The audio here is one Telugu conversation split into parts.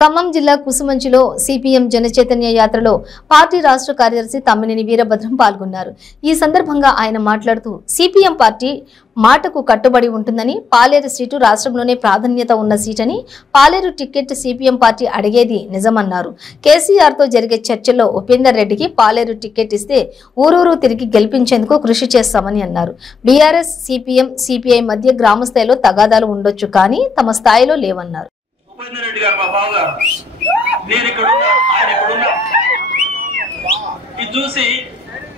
ఖమ్మం జిల్లా కుసుమంచిలో సిపిఎం జనచైతన్య యాత్రలో పార్టీ రాష్ట్ర కార్యదర్శి తమ్మినేని వీరభద్రం పాల్గొన్నారు. ఈ సందర్భంగా ఆయన మాట్లాడుతూ సిపిఎం పార్టీ మాటకు కట్టుబడి ఉంటుందని, పాలేరు సీటు రాష్ట్రంలోనే ప్రాధాన్యత ఉన్న సీటని, పాలేరు టికెట్ సిపిఎం పార్టీ అడిగేది నిజమన్నారు. కేసీఆర్తో జరిగే చర్చల్లో ఉపేందర్ రెడ్డికి పాలేరు టికెట్ ఇస్తే ఊరూరు తిరిగి గెలిపించేందుకు కృషి చేస్తామని అన్నారు. బీఆర్ఎస్, సిపిఎం, సిపిఐ మధ్య గ్రామ స్థాయిలో తగాదాలు ఉండొచ్చు, కానీ తమ స్థాయిలో లేవన్నారు. ఉపేందర్ రెడ్డి గారు మా బావగారు, నేను ఇక్కడ ఆయన ఎక్కడున్నా ఇది చూసి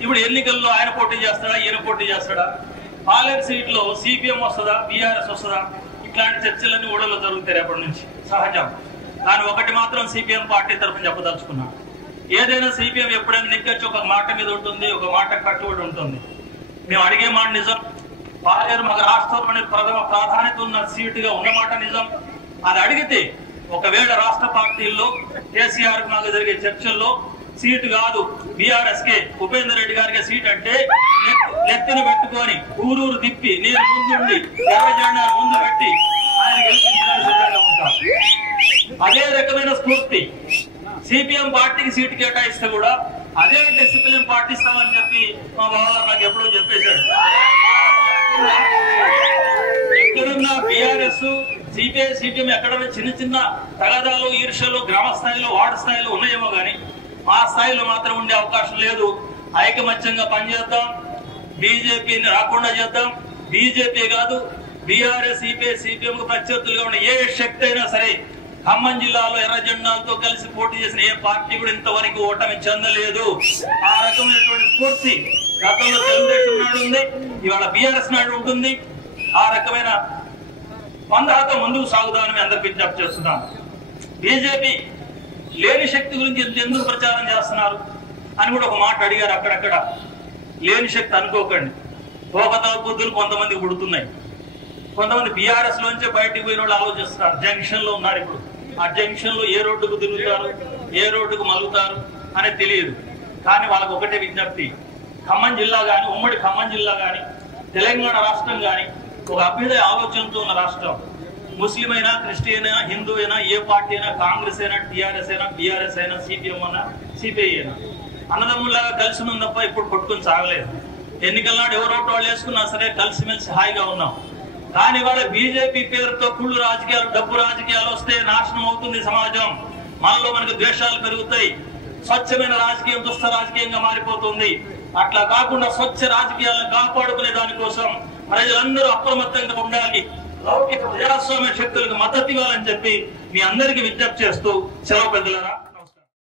ఇప్పుడు ఎన్నికల్లో ఆయన పోటీ చేస్తాడా, ఈయన పోటీ చేస్తాడా, పాలేరు సీట్లో సిపిఎం వస్తుందా, బీఆర్ఎస్ వస్తుందా, ఇట్లాంటి చర్చలన్నీ ఊళ్ళలో జరుగుతాయి రేపటి నుంచి సహజం. కానీ ఒకటి మాత్రం సిపిఎం పార్టీ తరఫున చెప్పదలుచుకున్నాం. ఏదైనా సిపిఎం ఎప్పుడైనా నిక్కచ్చి ఒక మాట మీద ఉంటుంది, ఒక మాట కట్టుబడి ఉంటుంది. మేము అడిగే మాట నిజం. పాలేరు మాకు రాష్ట్రంలోనే ప్రథమ ప్రాధాన్యత ఉన్న సీటుగా ఉన్నమాట నిజం. అది అడిగితే ఒకవేళ రాష్ట్ర పార్టీల్లో కేసీఆర్ మాకు జరిగే చర్చల్లో సీటు కాదు బీఆర్ఎస్ కే, ఉపేందర్ రెడ్డి గారికి సీట్ అంటే నెత్తిన పెట్టుకొని ఊరూరు తిప్పి నేను ముందుండి ఎర్ర జెండా ముందు పెట్టి ఆయన గెలిపించడానికి సిద్ధంగా ఉంటాం. అదే రకమైన స్ఫూర్తి సిపిఎం పార్టీకి సీటు కేటాయిస్తే కూడా అదే డిసిప్లిన్ పాటిస్తామని చెప్పి మా బావ నాకు ఎప్పుడో చెప్పేశాడు. ఎక్కడున్న బీఆర్ఎస్, సిపిఐ, సిపిఎం ఎక్కడైనా చిన్న చిన్న తగాదాలు, ఈర్షలు గ్రామ స్థాయిలో, వార్డు స్థాయిలో ఉన్నాయేమో కానీ మా స్థాయిలో మాత్రం ఉండే అవకాశం లేదు. ఐకమత్యంగా పనిచేద్దాం, బీజేపీని రాకుండా చేద్దాం. బీజేపీ కాదు, బీఆర్ఎస్, సిపిఐ, సిపిఎం కు ప్రత్యర్థులుగా ఉన్న ఏ శక్తి అయినా సరే ఖమ్మం జిల్లాలో ఎర్ర జెండాలతో కలిసి పోటీ చేసిన ఏ పార్టీ కూడా ఇంతవరకు ఓటమి చెందలేదు. ఆ రకమైనటువంటి స్ఫూర్తి గతంలో తెలుగుదేశం నాడు ఉంది, ఇవాళ బీఆర్ఎస్ నాడు ఉంటుంది. ఆ రకమైన పందాతో ముందుకు సాగుదామని అందరికి విజ్ఞప్తి చేస్తున్నాను. బీజేపీ లేని శక్తి గురించి ఎందుకు ప్రచారం చేస్తున్నారు అని కూడా ఒక మాట అడిగారు. అక్కడక్కడ లేని శక్తి అనుకోకండి, పోకతా బుద్ధులు కొంతమందికి పుడుతున్నాయి. కొంతమంది బీఆర్ఎస్ లోంచే బయటకు పోయిన వాళ్ళు ఆలోచిస్తున్నారు. జంక్షన్ లో ఉన్నారు. ఇప్పుడు ఆ జంక్షన్ లో ఏ రోడ్డుకు తిరుగుతారు, ఏ రోడ్డుకు మలుగుతారు అనేది తెలియదు. కానీ వాళ్ళకు ఒకటే విజ్ఞప్తి, ఖమ్మం జిల్లా కానీ, ఉమ్మడి ఖమ్మం జిల్లా కానీ, తెలంగాణ రాష్ట్రం కానీ ఒక అభ్యుదయ ఆలోచనతో ఉన్న రాష్ట్రం. ముస్లిం అయినా, క్రిస్టియన్ అయినా, హిందూ అయినా, ఏ పార్టీ అయినా, కాంగ్రెస్ అయినా, టీఆర్ఎస్ అయినా, బీఆర్ఎస్ అయినా, సిపిఎం అయినా, సిపిఐ అయినా అన్నదమ్ములాగా కలిసి ఉన్నాం తప్ప ఇప్పుడు కొట్టుకుని సాగలేదు. ఎన్నికల నాడు ఎవరోటి వాళ్ళు వేసుకున్నా సరే కలిసిమెలిసి హాయిగా ఉన్నాం. కానీ వాళ్ళ బీజేపీ పేరుతో కుళ్ళు రాజకీయాలు, డబ్బు రాజకీయాలు వస్తే నాశనం అవుతుంది సమాజం. మనలో మనకు ద్వేషాలు పెరుగుతాయి. స్వచ్ఛమైన రాజకీయం దుష్ట రాజకీయంగా మారిపోతుంది. అట్లా కాకుండా స్వచ్ఛ రాజకీయాలను కాపాడుకునే దానికోసం ప్రజలందరూ అప్రమత్తంగా ఉండాలి. లౌకిక ప్రజాస్వామ్య శక్తులకు మద్దతు ఇవ్వాలని చెప్పి మీ అందరికీ విజ్ఞప్తి చేస్తూ సెలవు పెద్దలరా.